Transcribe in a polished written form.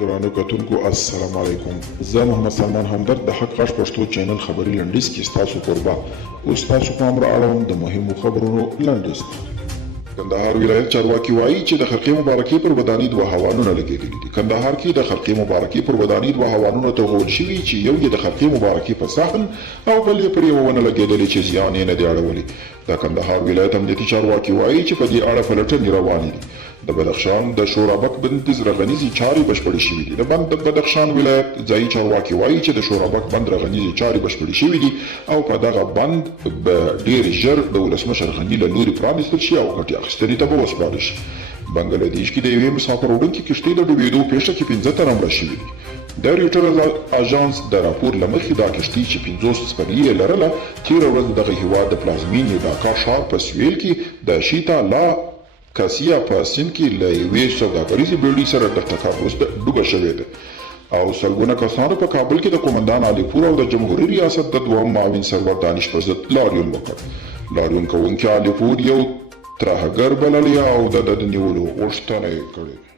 ګرانو کتونکو السلام علیکم. زه محمد سلمان همدرد د حق غږ پښتو چینل خبري لنډیز کې ستاسو کوربه اوس تاسو پام را اړوم د مهمو خبرونو لنډیز. کندهار ولایت چارواکي وایي چې د خرقې مبارکي پر ودانۍ دوه هوانونه لګېدلي دي. کندهار کې د خرقې مبارکي پر ودانۍ دوه هوانونه توغول شوي چې یو یې د خرقې مبارکي په ساحل او بل یې پر یوه ونه لګېدلي چې زیان یې نه دی اړولی. د کندهار ولایت امنیتي چارواکي وایي چې په دې اړه پلټنې روانې دي. د بدخشان د شورابک بندیز رغنیزي چارې بشپړې شوې دي. د بدخشان ولایت ځایي چارواکي وایي چې د شورابک بند رغنیزي چارې بشپړې شوې دي او په دغه بند به ډېر ژر د ولسمشر غني له لوري پرانیستل شي او ګټې اخیستنې ته به وسپارل شي. بنګلادیش کې د یوې مسافر وړونکې کښتۍ د ډوبېدو پیښه کې 15 تنه مړه شوي دي. د رویټرز اژانس د راپور له مخې دا کښتۍ چې 50 سپرلي یې لرله تېره ورځ دغه هېواد د پلازمینې ډاکا ښار په سویل کې د شیتا لا کاسیا په سیند کې له یوې سوداګریزې بېړۍ سره د ټکر وروسته ډوبه شوې ده او سلګونه کسانو په کابل کې د قومندان علي پور او د جمهوري ریاست د دوهم معاون سرور دانش پر ضد لاریون وکړ. لاریون کوونکي علي پور یو ترهګر بللی او د نیولو غوښتنه یې کړې.